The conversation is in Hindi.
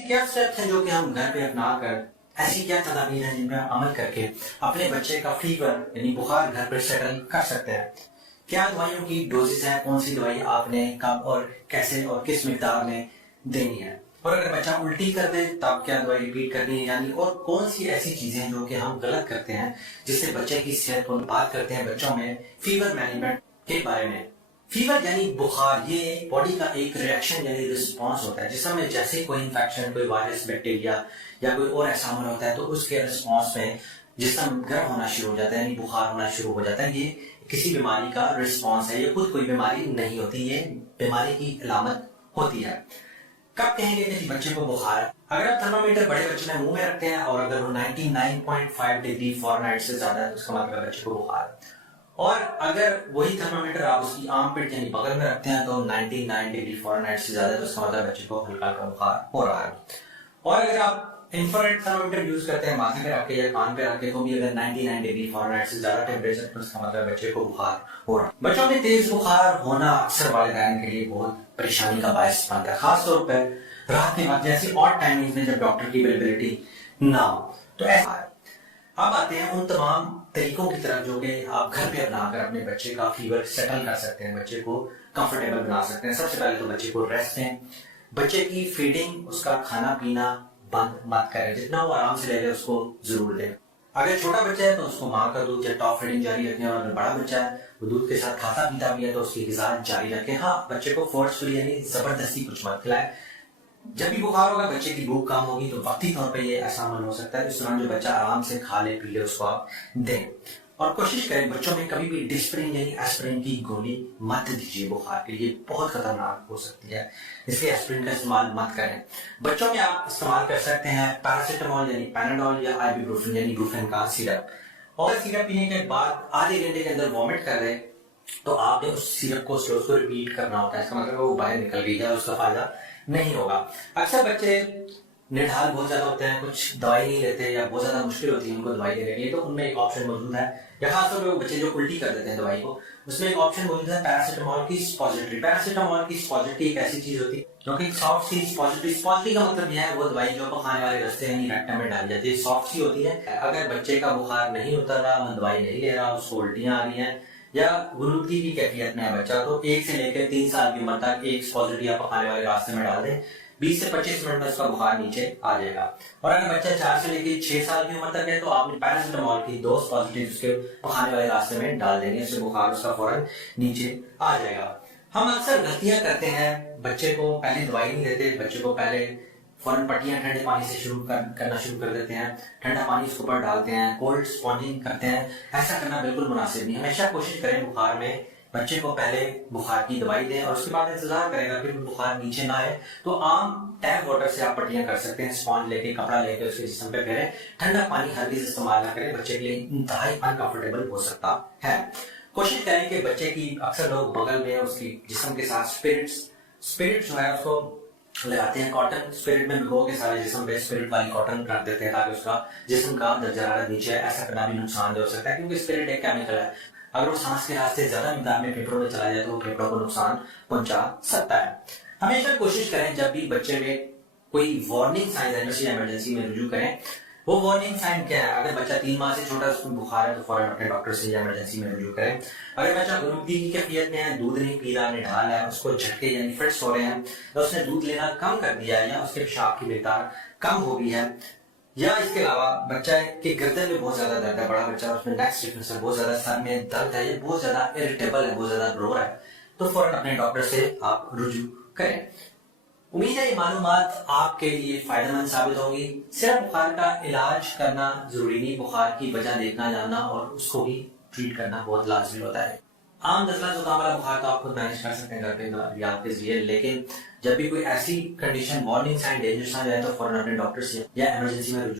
क्या स्टेप्स हैं जो कि हम घर पे अपना कर ऐसी क्या तदाबीर हैं जिनमें हम अमल करके अपने बच्चे का फीवर यानी बुखार घर पर सेटल कर सकते हैं। क्या दवाइयों की डोजेस हैं, कौन सी दवाई आपने कब और कैसे और किस मिकदार में देनी है, और अगर बच्चा उल्टी कर दे तब क्या दवाई रिपीट करनी है यानी, और कौन सी ऐसी चीजें हैं जो कि हम गलत करते हैं जिससे बच्चे की सेहत को बात करते हैं बच्चों में फीवर मैनेजमेंट के बारे में। फीवर यानी बुखार, ये बॉडी का एक रिएक्शन यानी रिस्पॉन्स होता है जिसमें में जैसे कोई इन्फेक्शन, कोई वायरस, बैक्टीरिया या कोई और ऐसा होना होता है तो उसके रिस्पॉन्स में जिसम गर्म होना शुरू हो जाता है यानी बुखार होना शुरू हो जाता है। ये किसी बीमारी का रिस्पॉन्स है, ये खुद कोई बीमारी नहीं होती, ये बीमारी की अलामत होती है। कब कहेंगे कि बच्चे को बुखार है? अगर आप थर्मामीटर बड़े बच्चे में मुंह में रखते हैं और अगर वो 99.5 डिग्री फ़ारेनहाइट से ज्यादा है तो उसका मतलब बच्चे को बुखार है। और अगर वही थर्मामीटर आप उसकी आर्म पिट यानी बगल में रखते हैं तो 99 डिग्री फ़ारेनहाइट से ज्यादा है तो उसका मतलब बच्चे को हल्का हल्का बुखार हो रहा है। और अगर आप इंफ्रारेड थर्मामीटर यूज करते हैं माथे पे रख के या कान पे रख के तो भी अगर 99 डिग्री फ़ारेनहाइट से ज्यादा टेम्परेचर तो उसका मतलब बच्चे को बुखार हो रहा है। बच्चों में तेज बुखार होना अक्सर वालिदैन के लिए बहुत परेशानी का बायस बनता है, खासतौर पर रात के बाद जैसी ऑड टाइमिंग्स में जब डॉक्टर की अवेलेबिलिटी ना हो तो ऐसा है। अब आते हैं उन तमाम तरीकों की तरफ जो कि आप घर पे अपनाकर अपने बच्चे का फीवर सेटल कर सकते हैं, बच्चे को कंफर्टेबल बना सकते हैं। सबसे पहले तो बच्चे को रेस्ट दें, बच्चे की फीडिंग, उसका खाना पीना बंद मत करें, जितना वो आराम से ले ले उसको जरूर दें। अगर छोटा बच्चा है तो उसको माँ का दूध या टॉप फीडिंग जारी रखें, और अगर बड़ा बच्चा है वो दूध के साथ खाता पीता भी है तो उसकी ग़िज़ा जारी रखें। हाँ, बच्चे को फोर्सफुली यानी जबरदस्ती कुछ मत खिलाएं। जब भी बुखार होगा बच्चे की भूख कम होगी तो वक्ती तौर पे ये ऐसा अमल हो सकता है, इस दौरान जो बच्चा आराम से खा ले पी ले उसको आप दें। और कोशिश करें बच्चों में कभी भी डिस्प्रिन यानी एस्पिरिन की गोली मत दीजिए, बुखार के लिए बहुत खतरनाक हो सकती है, इसलिए एस्पिरिन का इस्तेमाल मत करें। बच्चों में आप इस्तेमाल कर सकते हैं पैरासिटामोल यानी पैनाडोल या आइबुप्रोफेन यानी ब्रूफेन का सिरप। और सिरप पीने के बाद आधे घंटे के अंदर वॉमिट कर रहे तो आपने उस सिरप को स्टोर को रिपीट करना होता है, इसका मतलब वो बाहर निकल गई है, उसका फायदा नहीं होगा। अक्सर बच्चे निढाल बहुत ज्यादा होते हैं, कुछ दवाई नहीं लेते या बहुत ज्यादा मुश्किल होती है उनको दवाई लेने के लिए, तो उनमें एक ऑप्शन मौजूद है, या खासतौर पर बच्चे जो उल्टी कर देते हैं दवाई को, उसमें एक ऑप्शन मौजूद है पैरासिटामोल की स्पॉजिटरी। पैरासिटामोल की स्पॉजिटरी एक ऐसी चीज होती है क्योंकि सॉफ्ट सी स्पॉजिटरी, स्पॉजिटरी का मतलब यह है वो दवाई जो खाने वाले रास्ते यानी रेक्टम में डाली जाती है, सॉफ्ट सी होती है। अगर बच्चे का बुखार नहीं उतर रहा, वो दवाई नहीं ले रहा, उसको उल्टियां आ रही है या गुरुद्वारा की कैफियत में है बच्चा, तो 1 से लेकर 3 साल की उम्र तक एक स्पॉजिटरी आप खाने वाले रास्ते में डाल दें, 20 से 25 मिनट में उसका बुखार नीचे आ जाएगा। और अगर बच्चा 4 से लेकर 6 साल की उम्र तक है तो आपने पैरासिटामोल की 2 स्पॉजिटरी उसके खाने वाले रास्ते में डाल देंगे, इससे बुखार उसका फौरन नीचे आ जाएगा। हम अक्सर गलतियां करते हैं, बच्चे को पहले दवाई नहीं देते, बच्चे को पहले फौरन पट्टियां ठंडे पानी से करना शुरू कर देते हैं, ठंडा पानी उसके ऊपर डालते हैं, कोल्ड स्पॉन्जिंग करते हैं। ऐसा करना बिल्कुल मुनासिब नहीं। हमेशा कोशिश करें बुखार में बच्चे को पहले बुखार की दवाई दें और उसके बाद इंतजार करेगा फिर बुखार नीचे ना आए तो आम टैप वाटर से आप पट्टियां कर सकते हैं, स्पॉन्ज लेके कपड़ा लेके उसके जिस्म पे फेरें, ठंडा पानी हरगिज़ इस्तेमाल ना करें, बच्चे के लिए इंतहाई अनकंफर्टेबल हो सकता है। कोशिश करें कि बच्चे की, अक्सर लोग बगल में उसकी जिस्म के साथ स्पिरिट जो है उसको लगाते हैं, कॉटन स्पिरिट में भिगो के सारे जिस्म पे स्पिरिट वाली कॉटन रख देते हैं ताकि उसका जिस्म का दर्जा हरारत नीचे है। ऐसा करना भी नुकसानदेह हो सकता है क्योंकि स्पिरिट एक केमिकल है, अगर वो सांस के रास्ते ज्यादा मिकदार में फेफड़ों में चला जाए तो फेफड़ों को नुकसान पहुंचा सकता है। हमेशा कोशिश करें जब भी बच्चे में कोई वार्निंग साइन है इमरजेंसी में रुजू करें। वो वार्निंग साइन क्या है? अगर बच्चा 3 माह से छोटा उसको बुखार है तो फौरन अपने डॉक्टर से या इमरजेंसी में रुजू करें। अगर बच्चा गुरुद्वारा की कैफियत में है, दूध नहीं पी रहा, निढाल है, उसको झटके यानी फिट्स हो रहे हैं, तो उसने दूध लेना कम कर दिया है या उसके पेशाब की मिकदार कम हो गई है, या इसके अलावा बच्चा के गर्दन में बहुत ज्यादा दर्द है, बड़ा बच्चा उसमें नेक स्टिफनेस है, बहुत ज्यादा सर में दर्द है, ये बहुत ज्यादा इरिटेबल है, बहुत ज्यादा रो रहा है, तो फौरन अपने डॉक्टर से आप रुजू करें। उम्मीद है ये मालूमात आपके लिए फायदेमंद साबित होंगी। सिर्फ बुखार का इलाज करना जरूरी नहीं, बुखार की वजह देखना जानना और उसको भी ट्रीट करना बहुत लाजमी होता है। आम नज़ला जुकाम वाला बुखार तो आप खुद मैनेज कर सकते हैं घर पे दवाइयाँ के जरिए, लेकिन जब भी कोई ऐसी कंडीशन वार्निंग साइन डेंजर आ जाए तो फौरन अपने डॉक्टर से या इमरजेंसी में